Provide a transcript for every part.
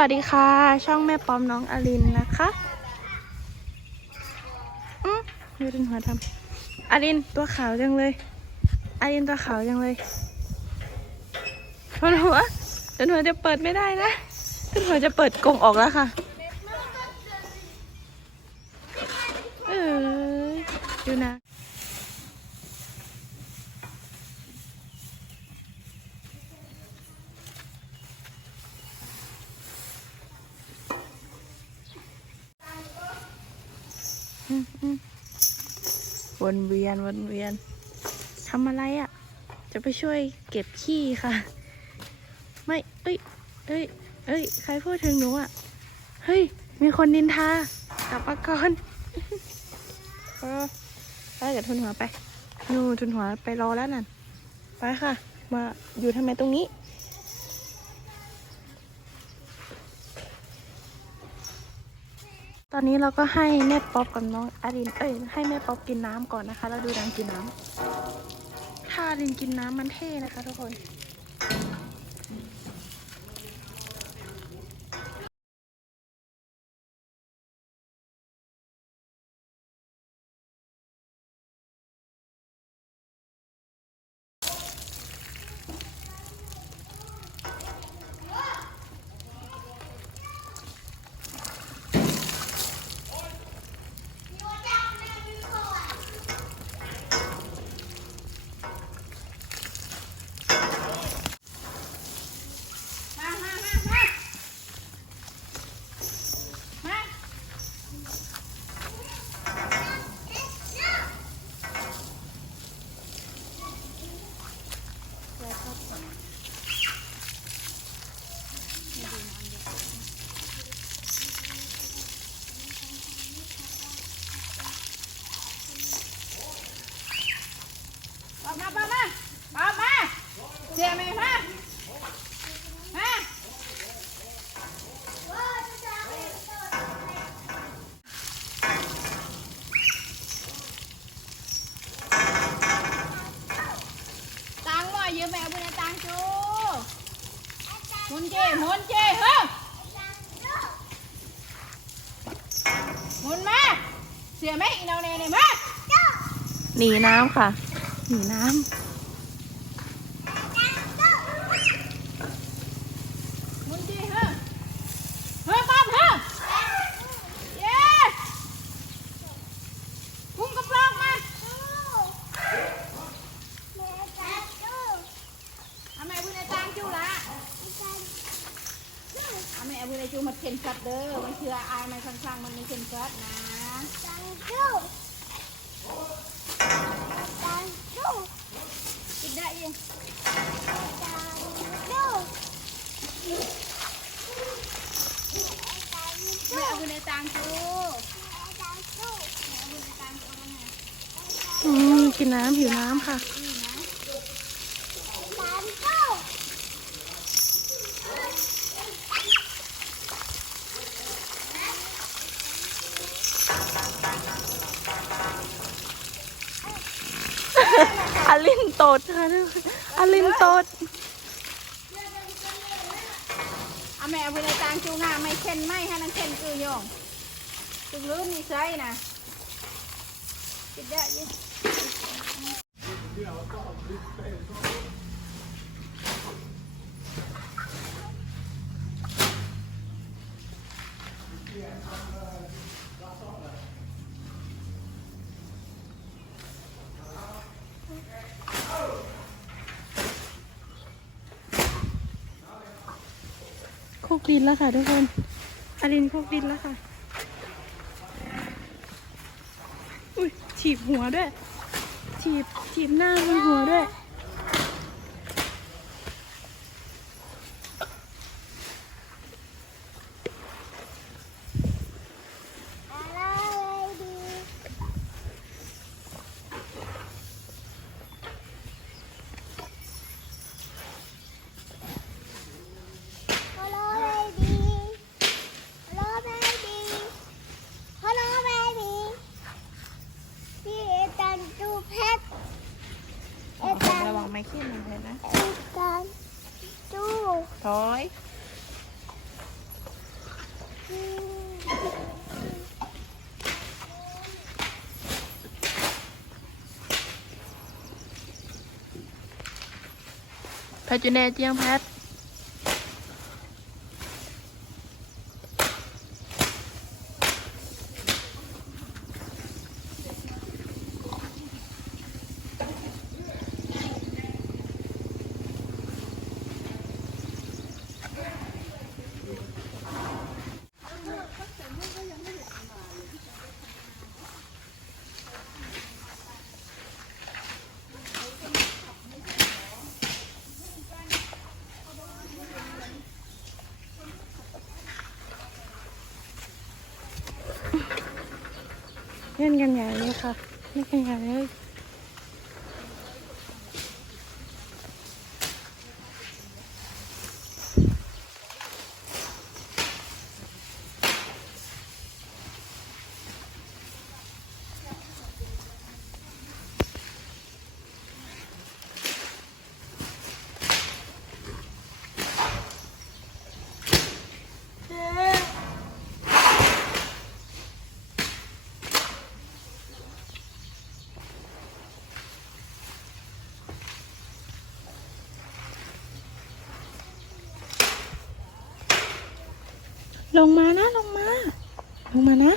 วัสดีค่ะ ช่องแม่ปอมน้องอลินนะคะอืมดูดินหัวทำอลินตัวขาวจังเลยอลินตัวขาวจังเลยทนหัวทนหัวจะเปิดไม่ได้นะทนหัวจะเปิดกรงออกแล้วค่ะเออดูนะ อืมอืม วนเวียนวนเวียนทำอะไรอะ่ะ จะไปช่วยเก็บขี้ค่ะ ไม่ เอ้ย เอ้ย เอ้ย ใครพูดถึงหนูอะ่ะ เฮ้ย มีคนนินทา กลับมาก่อนเออไปกับทุนหัวไป นู่นทุนหัวไปรอแล้วนั่น ไปค่ะ มาอยู่ทำไมตรงนี้ อนนี้เราก็ให้แม่ป๊อปกับน้องอาริน เอ้ย ให้แม่ป๊อปกินน้ำก่อนนะคะ แล้วดูนางกินน้ำถ้าอารินกินน้ำมันเท่นะคะทุกคน มามามามามาปอมมาปอมมาปอมมาเสียไหมมามา ตังลอยยืมแม่บุญตังจูหมุนเจหมุนเจเฮ้ยหมุนมา เสียไหมอีเราเน่เนี่ยมา หนีน้ำค่ะ หนีน้ำมุนเจเฮ้ยเฮ้ยปั๊มเฮ้ยเย้พุ่งกระปรอกมาเอาแม่บุญตังจูละเอาแม่บุญจูมาเข็นกัดเด้อมันเชื่ออายมันข้างๆมันมีเข็นกัดนะ กินได้ยัง แม่เอาไปในตังจูำอืมกินน้ำหิวน้ำค่ะ อลินตดค่ะอลินตด เอา แม่เอาไปในตางจูงาไม่เข็นไม่ให้นังเข็นคือยองจึงลืมนี่ใช่นะกินได้ยัง คกดินแล้วค่ะทุกคนอลินโคกดินแล้วค่ะ อุ้ยฉีบหัวด้วย ฉีบฉีบหน้าบนหัวด้วย ផេតជូនែជាងផេត เจียงแพทย์เล่นกันใหญ่เลยค่ะเล่นกันใหญ่เลย ลงมานะลงมา ลงมานะ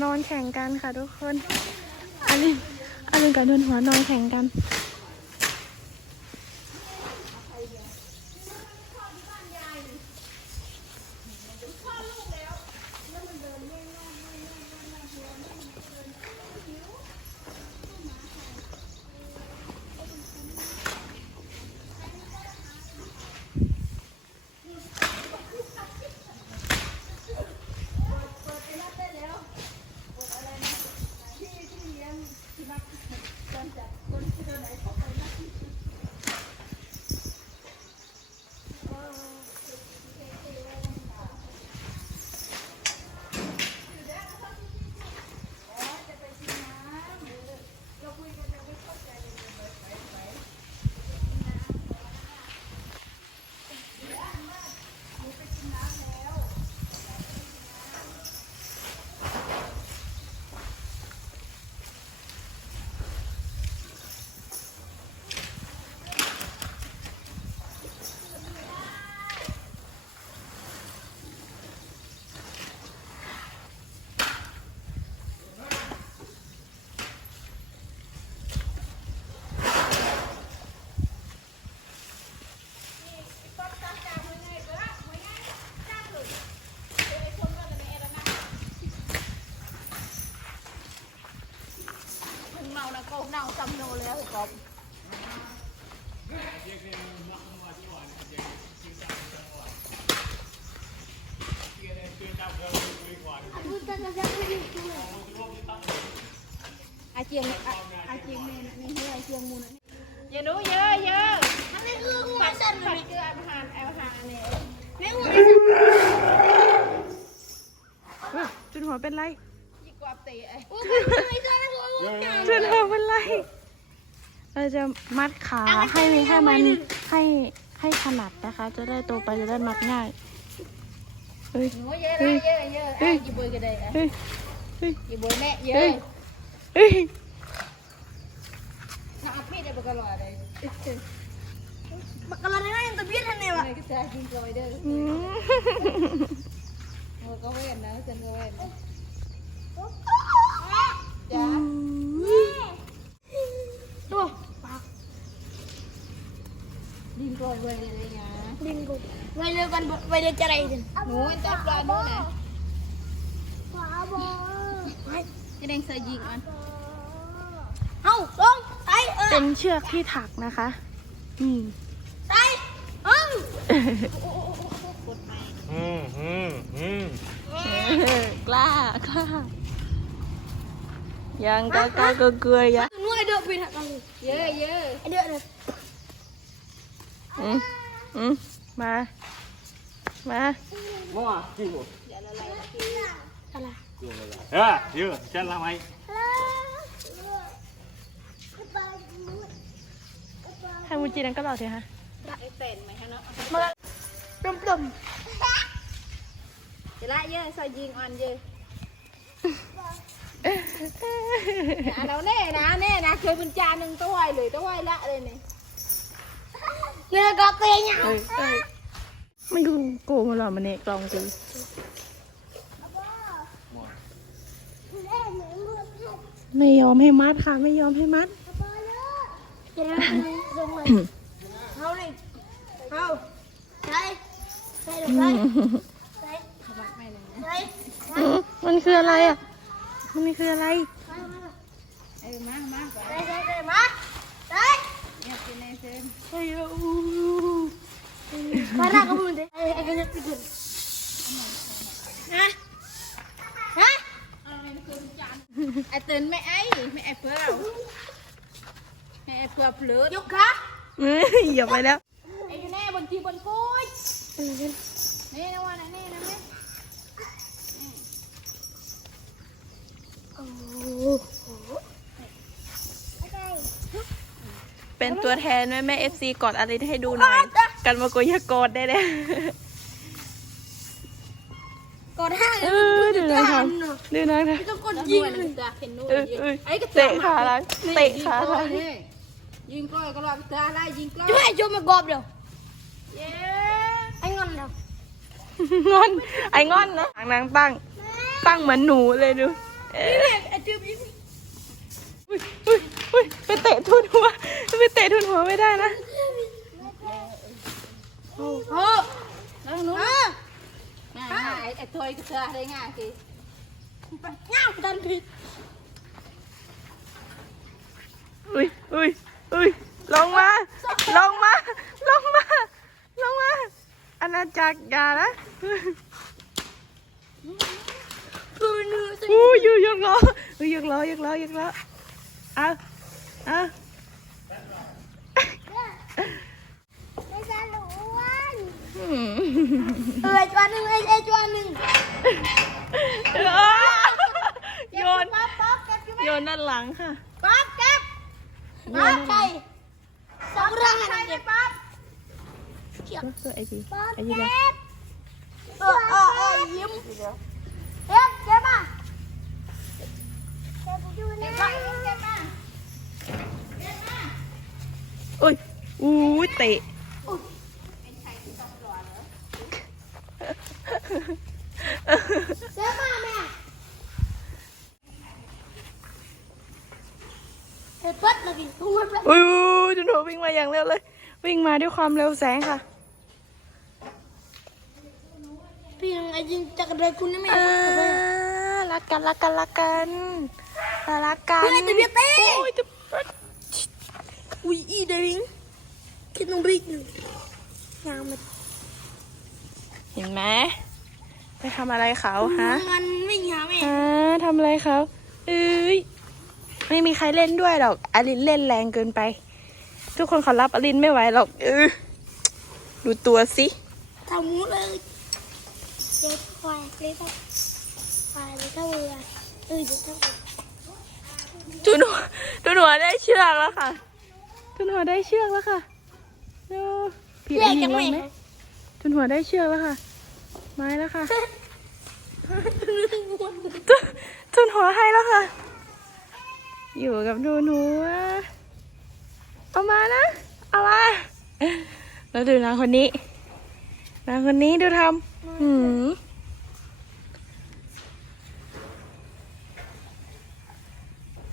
นอนแข่งกันค่ะทุกคน อันนี้อันนี้กับโดนหัวนอนแข่งกัน ถึงเมานะก็เน่าจำโนแล้วกอบ ดูตาตาจะไม่ดีด้วย อาเจียงอาอาเจียงเมนนี่ให้อาเจียงมูนอย่าดูเยอะเยอะทำไมคือหัวปัดสั่นเลดยเกลืออาหารอาหารเนี่ยไม่หัวจุนหัวเป็นไรยิ่กว่าเตะจุนหัวเป็นไร เราจะมัดขาให้ให้มันให้ให้ถนัดนะคะ จะได้โตไปจะได้มัดง่าย เฮ้ยหนูเยอะนะเยอะเยอะไอ้กี่บุยกันได้ไอ้เฮ้ยเฮ้ยกี่บุยแม่เยเฮ้อะยเฮ้ยถ้าอาพี่ได้ปกติเลยบักกะลาได้ยังตะเบียนทันเนี่ยวะเลยก็จะกินกลอยเด้ออืมโอ้ก็เว้นนะฉันก็เว้นจ้าตัวปากดินกลอยเว้นเลยนะดินกูไว้ เร็วกันไว้เร็วจะไรดิหนูจับปลาดูนะขวาบอจะแดงใส่ยิงมันเอาลงใส่เออเป็นเชือกที่ถักนะคะอืมใส่เอออืมอืมอืมกล้ากล้ายังกล้ากล้ากลัวๆยังนวดเดือดไปถักกันเยอะเยอะเดือดเลยอืมอืม มา มามั่วจริงเหรออะไรเออเยอะฉันละไหมให้มูจินั้นก็หล่อสิฮะไอ้เต้นไหมฮะเนาะมาดมดมจะละเยอะใส่ยิงอ่อนเยอะอะเราแน่นะแน่นะเคยเป็นจานหนึ่งตัวเลยตัวละเลยนี่ เนื้อกระเตียงเอ้ยเอ้ยไม่ดูโกงมันหรอมันเนี่ยกลองสิไม่ยอมให้มัดค่ะ ไม่ยอมให้มัดจะได้ลงเลยเอาเลยเอาใส่ใส่ใส่ใส่ใส่อืมมันคืออะไรอะ มันคืออะไร เออมามาไปใส่ใส่ใส่มาใส่ เนี่ยกินในเซนเฮ้ยอู้ Para kamu deh. Eh, eh, kayaknya tidur. Hah? Hah? ไอ้เต้นไม่ไอ้ไม่ไอ้เปล่าไม่ไอ้เปล่าเพลิด Yuk, kah? เอ้ยอย่าไปแล้วไอ้แน่บนทีบนปุ้ยนี่นะวันนี่นะแม่ เป็นตัวแทนแม่แม่เอฟซีกอดอะไรให้ดูหน่อย กันมาโกยากอดได้เลย Còn hai เอ nữa. อดูนะครับดูนะครับ Itu kau แล้ว jing. มันจะเห็นนู่นเออเออไอ้ก็เตะขาหลังเตะขาหลังยิงกล้อยก็รอไปเตะอะไรยิงกล้อย Cuma cuma gob dong. เย้ Anh ngon dong. งอนไอ้งอนนะนางตั้งตั้งเหมือนหนูเลยดูเอ้ย Eh, dia begini. อุ้ยอุ้ยอุ้ยไปเตะทุนหัวไปเตะทุนหัวไม่ได้นะ Oh. แล้วนู้น Ah. ง่ายไอ้ไอ้ถอยก็เตะอะไรง่ายสิ Nyau dan bit. อุ้ยอุ้ยอุ้ยลงมาลงมาลงมาลงมาอาณาจักรอยานะ Bunuh. อู้อยู่ยกล้ออุ้ยยกล้อยกล้อยกล้อ เอาเอาอืม Eh, cuan nung, eh, eh, cuan nung. โยน Pop, pop, kep, โยนด้านหลังค่ะ pop, kep. Pop, cai. Seberangan aja, pop. ก็ไอพี Pop, ไอพีแบบ kep. Oh, oh, oh, diem. Kep, kep, ah. Kep, dulu nih. Kep, ah. อุ้ ยอู้ยเตะ Siapa, Mẹ? Hebat lagi, umur berapa? อุ้ยจุนโหวิ่งมาอย่างเร็วเลย วิ่งมาด้วยความเร็วแสงค่ะ Tapi yang aja cakap dari kuning อ่า Mẹ. รักกันรักกันรักกันรักกัน Ui, itu dia teh. โอ้ยจะ Ui, i dari Kita nungguin Nyamet เห็นไหมไปทำอะไรเขาฮะมันไม่หาแม่ฮะทำอะไรเขาเอ้ยไม่มีใครเล่นด้วยหรอกอลินเล่นแรงเกินไป ทุกคนเขารับอลินไม่ไหวหรอกเออดูตัวสิทำมูเลยเด็กควายเล็กควายเล็กเท่าเลยเออเด็กเท่าเลยจุนหัวจุนหัวได้เชือกแล้วค่ะจุนหัวได้เชือกแล้วค่ะ ดูพี่เรีไอ้ยกยิจังงลไหมงไหมจุนหัวได้เชือกแล้วค่ะ ไม้แล้วค่ะจุนจุนหัวให้แล้วค่ะ อยู่กับดูหนูอะเอามานะเอามาแล้วดูนางคนนี้นางคนนี้ดูทำหืม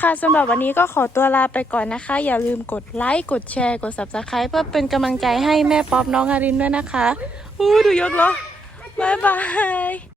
ค่ะสำหรับวันนี้ก็ขอตัวลาไปก่อนนะคะ อย่าลืมกดไลค์กดแชร์กด subscribe เพื่อเป็นกำลังใจให้แม่ป๊อปน้องอารินด้วยนะคะอู้ดูยกล้อบายบาย